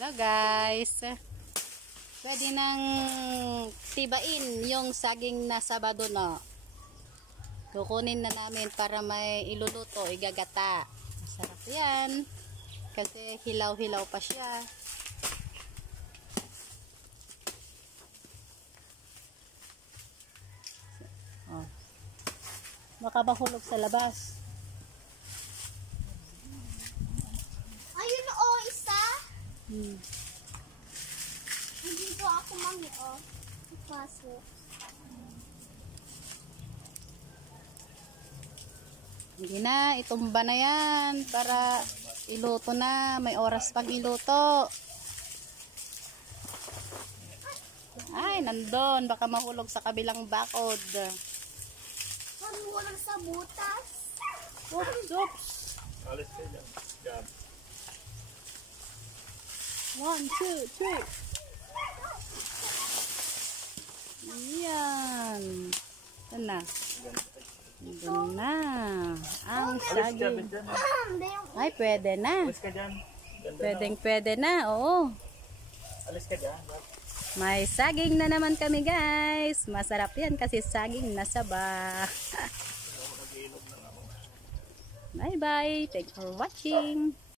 Hello guys. Pwede nang tibain yung saging na sabado na. Kukunin na namin para may iluluto, igagata. Masarap yan. Kasi hilaw-hilaw pa siya. Oh. Baka mahulog sa labas. Ayun o, isa. Dito ako mami o. Pasok. Hindi na, itumba na yan para iluto na. May oras pag iluto. Ay, nandun. Baka mahulog sa kabilang bakod. Walang sa butas. Oops, oops. Alis kayo dyan. Dyan. 1, 2, 3. Yan. Ito na. Ito na. Ang saging. Ay, pwede na. Alis ka dyan. Pwede na. Oo. Alis ka dyan. May saging na naman kami guys. Masarap yan kasi saging na saba. Bye bye. Thanks for watching.